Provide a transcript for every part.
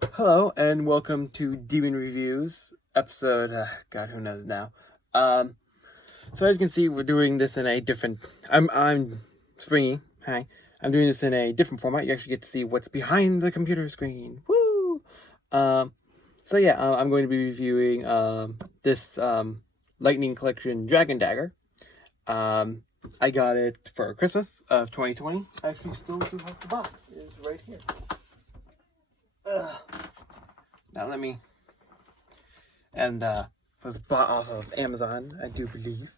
Hello and welcome to Demon Reviews episode. God, who knows now? So as you can see, we're doing this in a different. I'm Springy. Hi. I'm doing this in a different format. You actually get to see what's behind the computer screen. Woo! So yeah, I'm going to be reviewing this Lightning Collection Dragon Dagger. I got it for Christmas of 2020. I actually still do have the box. It is right here. Now let me, and was bought off of Amazon, I do believe.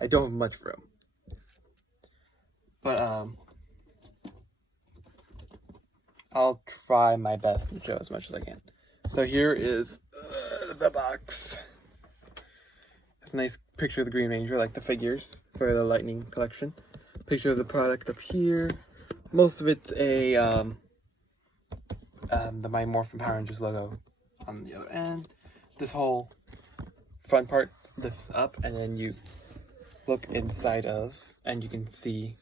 I don't have much room, but I'll try my best to show as much as I can. So here is the box. It's a nice picture of the Green Ranger, like the figures for the Lightning collection. Picture of the product up here. Most of it's a the Mighty Morphin Power Rangers logo on the other end. This whole front part lifts up, and then you look inside of, and you can see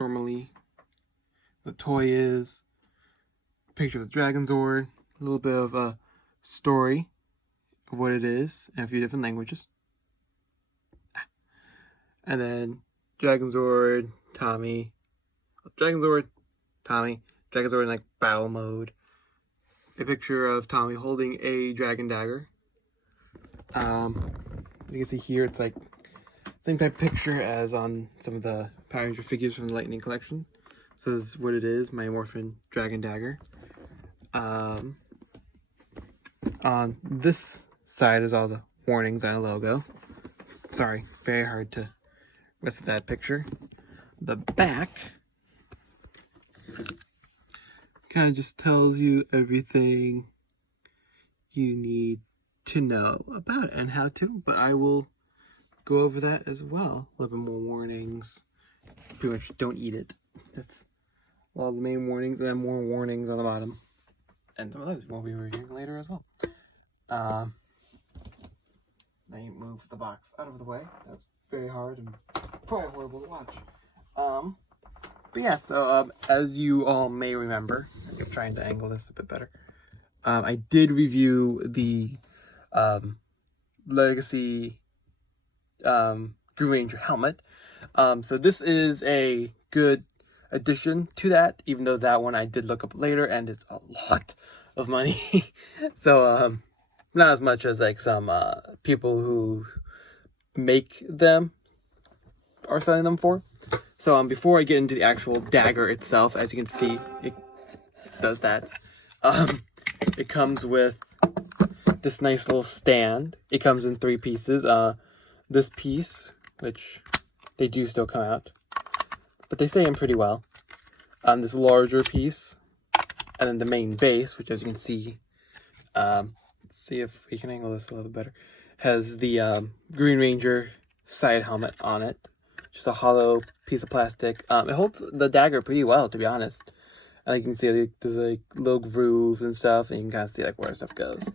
normally the toy is a picture of the Dragon Zord, a little bit of a story of what it is in a few different languages, and then Dragon Zord, Tommy, Dragon Zord in like battle mode. A picture of Tommy holding a Dragon Dagger. As you can see here, it's like same type of picture as on some of the Power Ranger figures from the Lightning collection. So this is what it is, Mighty Morphin Dragon Dagger. On this side is all the warnings and a logo. Sorry, very hard to rest of that picture. The back kind of just tells you everything you need to know about it and how to, but I will go over that as well. A little bit more warnings. Pretty much don't eat it. That's all the main warnings, and then more warnings on the bottom. And some of those we'll be reviewing later as well. Let me move the box out of the way. That's very hard and probably horrible to watch. But yeah, so as you all may remember, I'm trying to angle this a bit better. I did review the Legacy Green Ranger helmet. So this is a good addition to that, even though that one I did look up later and it's a lot of money. So not as much as like some people who make them are selling them for. So before I get into the actual dagger itself, as you can see, it does that. It comes with this nice little stand. It comes in 3 pieces. This piece, which they do still come out, but they stay in pretty well. This larger piece, and then the main base, which as you can see, let's see if we can angle this a little better, has the Green Ranger side helmet on it. Just a hollow piece of plastic. It holds the dagger pretty well, to be honest. And you can see there's like little grooves and stuff, and you can kind of see like where stuff goes.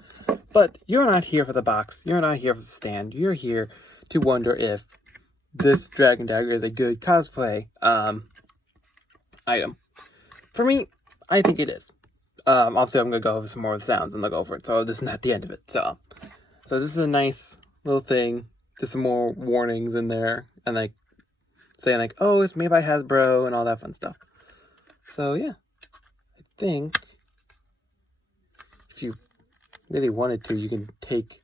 But you're not here for the box. You're not here for the stand. You're here to wonder if this Dragon Dagger is a good cosplay item. For me, I think it is. Obviously, I'm gonna go over some more of the sounds and look over it. So this is not the end of it. So this is a nice little thing. Just some more warnings in there, and like saying like, oh, it's made by Hasbro and all that fun stuff. So yeah, I think if you really wanted to, you can take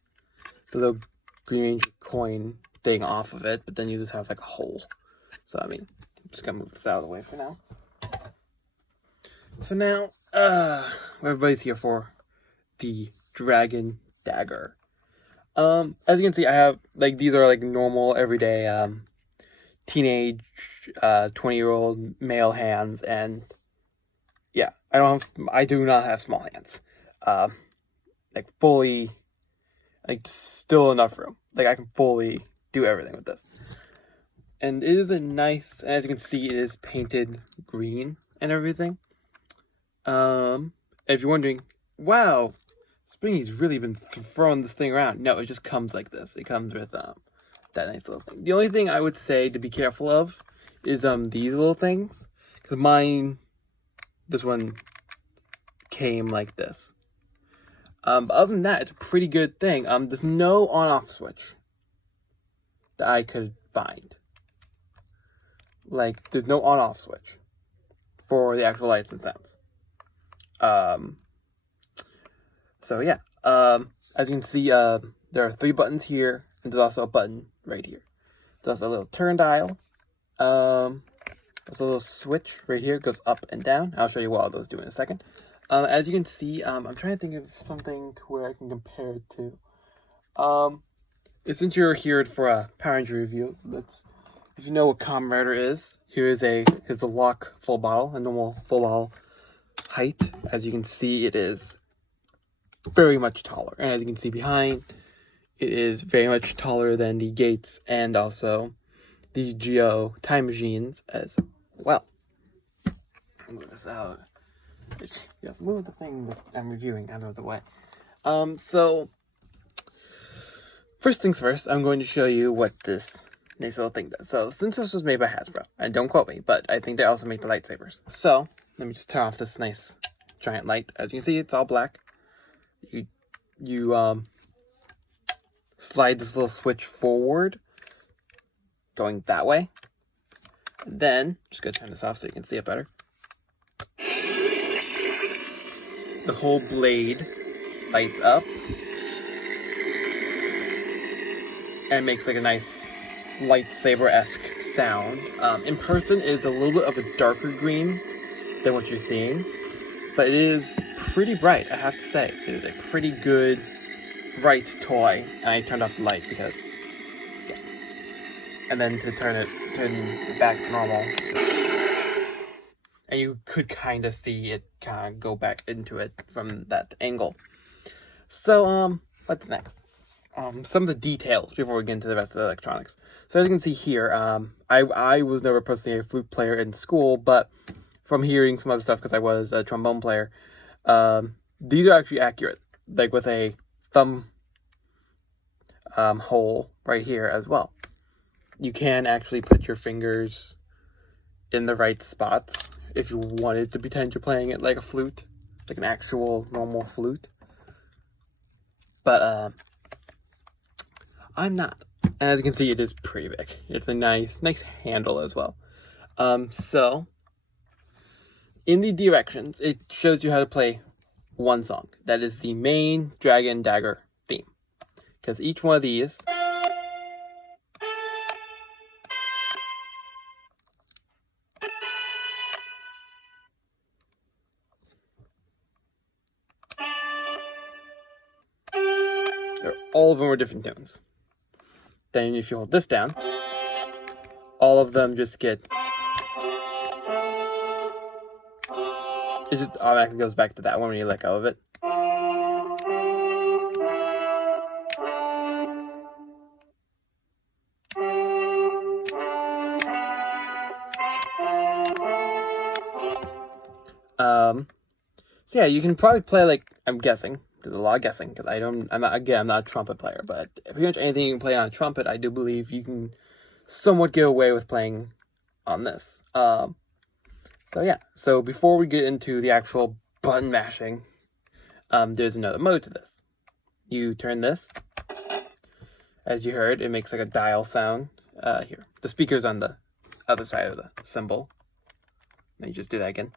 the little Green Ranger coin thing off of it, but then you just have like a hole. So I mean, I'm just gonna move this out of the way for now. So now, everybody's here for the Dragon Dagger. As you can see, I have like these are like normal everyday teenage 20-year-old male hands, and yeah, I do not have small hands. Like fully, like still enough room. Like I can fully do everything with this. And it is a nice, as you can see, it is painted green and everything. If you're wondering, wow, Springy's really been throwing this thing around. No, it just comes like this. It comes with that nice little thing. The only thing I would say to be careful of is these little things. Because mine, this one came like this. But other than that, it's a pretty good thing. There's no on-off switch that I could find. Like, there's no on-off switch for the actual lights and sounds. So yeah, as you can see, there are 3 buttons here, and there's also a button right here. There's a little turn dial. There's a little switch right here, it goes up and down. I'll show you what all those do in a second. As you can see, I'm trying to think of something to where I can compare it to. Since you're here for a Power Ranger review, if you know what Kamen Rider is, here's the lock full bottle, a normal full bottle height. As you can see, it is very much taller, and as you can see behind, it is very much taller than the gates and also the Geo time machines as well. Move this out. Yes, move the thing that I'm reviewing out of the way. So first things first, I'm going to show you what this nice little thing does. So since this was made by Hasbro, and don't quote me, but I think they also make the lightsabers. So let me just turn off this nice giant light. As you can see, it's all black. You slide this little switch forward, going that way. And then, just gonna turn this off so you can see it better. The whole blade lights up. And makes like a nice lightsaber-esque sound. In person, it's a little bit of a darker green than what you're seeing. But it is pretty bright, I have to say. It is a pretty good, bright toy. And I turned off the light because, yeah. And then to turn it back to normal. And you could kind of see it kind of go back into it from that angle. So, what's next? Some of the details before we get into the rest of the electronics. So as you can see here, I was never personally a flute player in school, but from hearing some other stuff, because I was a trombone player, these are actually accurate, like with a thumb hole right here as well. You can actually put your fingers in the right spots if you wanted to pretend you're playing it like a flute, like an actual normal flute. But I'm not. And as you can see, it is pretty big. It's a nice handle as well. So in the directions, it shows you how to play one song. That is the main Dragon Dagger theme. Because each one of these all of them are different tunes. Then if you hold this down, all of them just get... It just automatically goes back to that one when you let go of it. So yeah, you can probably play, like, I'm guessing, there's a lot of guessing, because I'm not a trumpet player, but pretty much anything you can play on a trumpet, I do believe you can somewhat get away with playing on this. So yeah, so before we get into the actual button mashing, there's another mode to this. You turn this, as you heard, it makes like a dial sound, here. The speaker's on the other side of the symbol. Then you just do that again.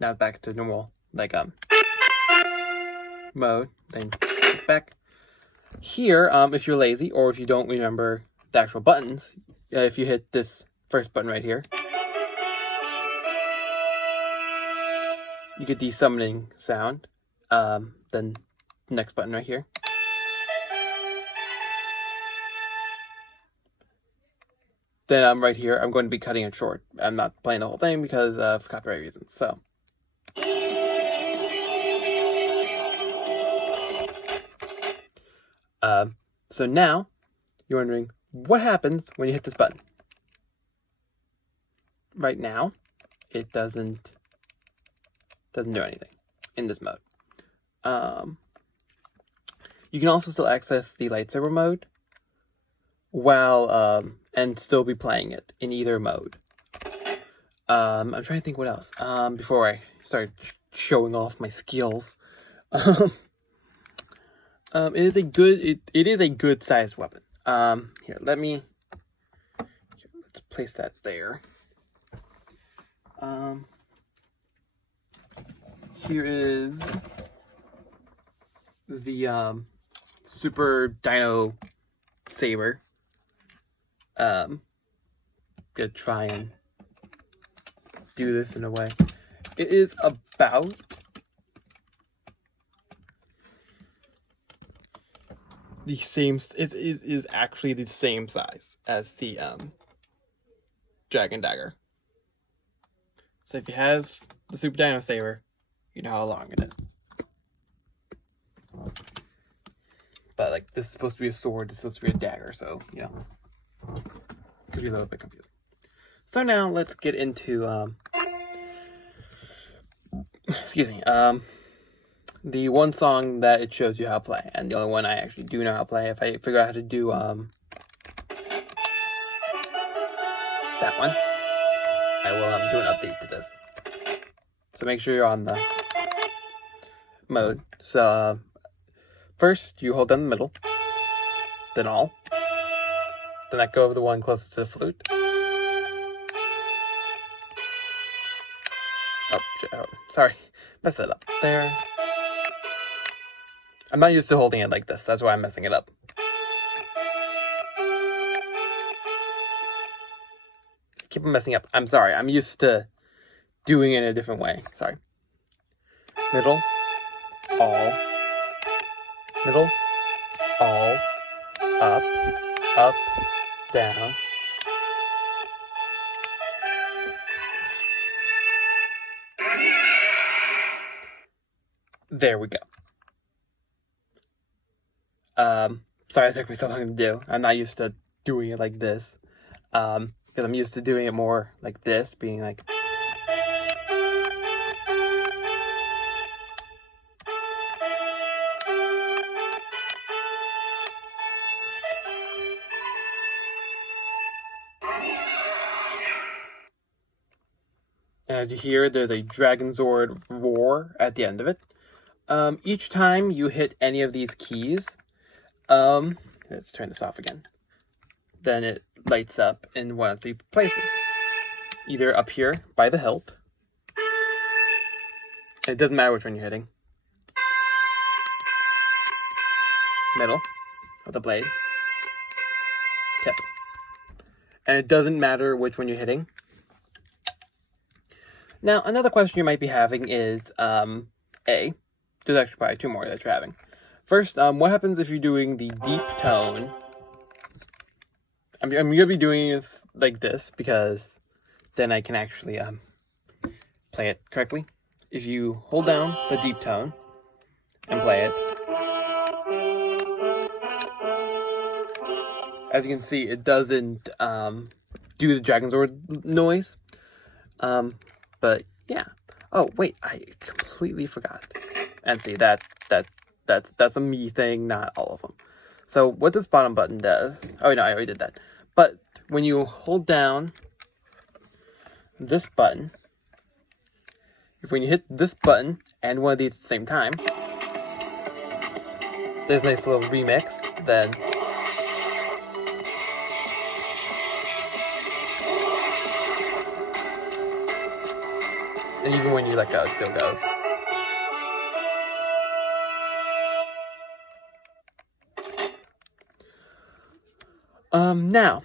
Now it's back to normal, like, mode. Then back. Here, if you're lazy, or if you don't remember the actual buttons, if you hit this first button right here, you get the summoning sound. Then next button right here. Then right here, I'm going to be cutting it short. I'm not playing the whole thing because of copyright reasons. So so now you're wondering what happens when you hit this button. Right now, it doesn't do anything in this mode. You can also still access the lightsaber mode while and still be playing it in either mode. I'm trying to think what else. Before I start showing off my skills. It is a good sized weapon. Here, let's place that there. Here is the Super Dino Saber. Gonna try and do this in a way. It is about the same. It is actually the same size as the Dragon Dagger. So if you have the Super Dino Saber, you know how long it is. But like, this is supposed to be a sword. It's supposed to be a dagger. So you know, it could be a little bit confusing. So now let's get into excuse me, the one song that it shows you how to play, and the only one I actually do know how to play. If I figure out how to do that one, I will do an update to this. So make sure you're on the mode. So first you hold down the middle, then all, then let go of the one closest to the flute. Oh shit! Oh, sorry, messed that up. There. I'm not used to holding it like this. That's why I'm messing it up. Keep on messing up. I'm sorry. I'm used to doing it in a different way. Sorry. Middle, all, middle, all, up, up, down. There we go. Sorry it took me so long to do. I'm not used to doing it like this. Because I'm used to doing it more like this, being like... And as you hear, there's a Dragon Sword roar at the end of it. Each time you hit any of these keys, let's turn this off again. Then it lights up in one of the places. Either up here by the hilt. It doesn't matter which one you're hitting. Middle of the blade. Tip. And it doesn't matter which one you're hitting. Now, another question you might be having is, there's actually probably two more that you're having. First, what happens if you're doing the deep tone? I'm going to be doing this like this, because then I can actually, play it correctly. If you hold down the deep tone and play it, as you can see, it doesn't, do the Dragon Sword noise. But yeah. Oh wait, I completely forgot. And see, that's a me thing, not all of them. So what this bottom button does... Oh no, I already did that. But when you hold down this button, when you hit this button and one of these at the same time, there's a nice little remix. Then and even when you let go, it still goes. Now,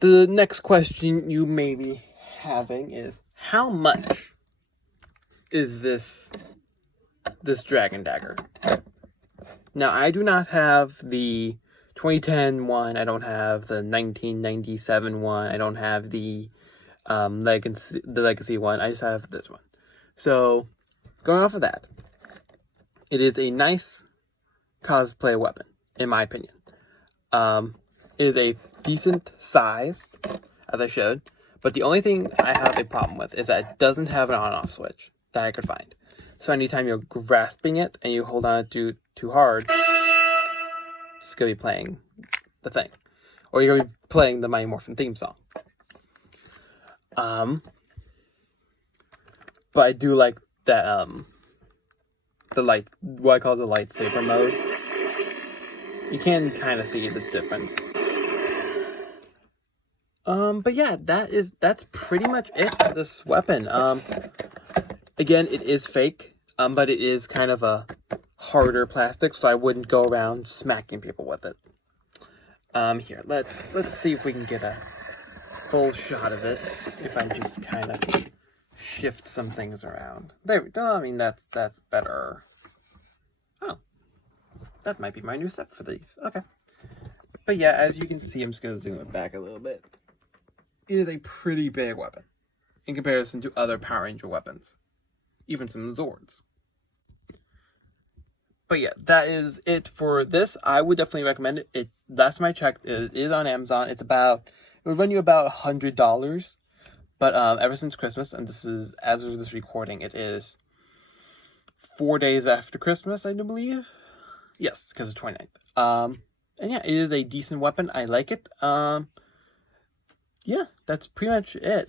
the next question you may be having is, how much is this Dragon Dagger? Now, I do not have the 2010 one, I don't have the 1997 one, I don't have the Legacy one, I just have this one. So, going off of that, it is a nice cosplay weapon, in my opinion. It is a decent size, as I showed, but the only thing I have a problem with is that it doesn't have an on-off switch that I could find. So anytime you're grasping it and you hold on to it too hard, it's going to be playing the thing. Or you're going to be playing the Mighty Morphin theme song. but I do like that, what I call the lightsaber mode. You can kind of see the difference. But yeah, that's pretty much it for this weapon. Again, it is fake, but it is kind of a harder plastic, so I wouldn't go around smacking people with it. Here, let's see if we can get a full shot of it, if I just kind of shift some things around. There we go. I mean, that's better. Oh, that might be my new set for these. Okay. But yeah, as you can see, I'm just going to zoom it back a little bit. It is a pretty big weapon in comparison to other Power Ranger weapons. Even some Zords. But yeah, that is it for this. I would definitely recommend it. Last time I checked, it is on Amazon. It would run you about $100. But ever since Christmas, and this is, as of this recording, it is 4 days after Christmas, I do believe. Yes, because it's 29th. And yeah, it is a decent weapon. I like it. Yeah, that's pretty much it.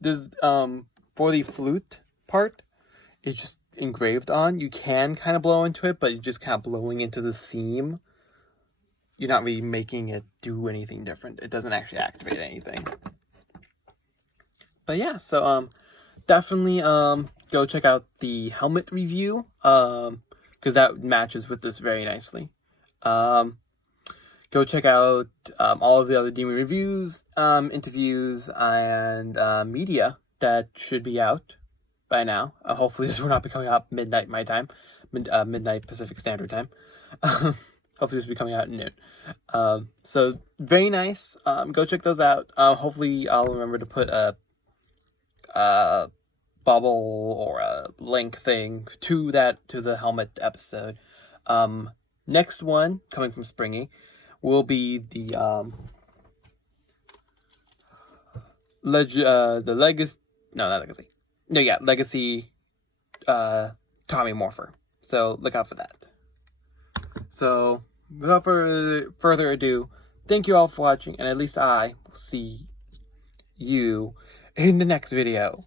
There's, for the flute part, it's just engraved on. You can kind of blow into it, but you're just kind of blowing into the seam. You're not really making it do anything different. It doesn't actually activate anything. But yeah, so, definitely, go check out the helmet review, because that matches with this very nicely. Go check out all of the other Demon reviews, interviews, and media that should be out by now. Hopefully this will not be coming out midnight my time, midnight Pacific Standard Time. Hopefully this will be coming out at noon. So very nice. Go check those out. Hopefully I'll remember to put a bubble or a link thing to the helmet episode. Next one coming from Springy will be the Legacy Tommy Morpher. So look out for that. So without further ado, thank you all for watching, and at least I will see you in the next video.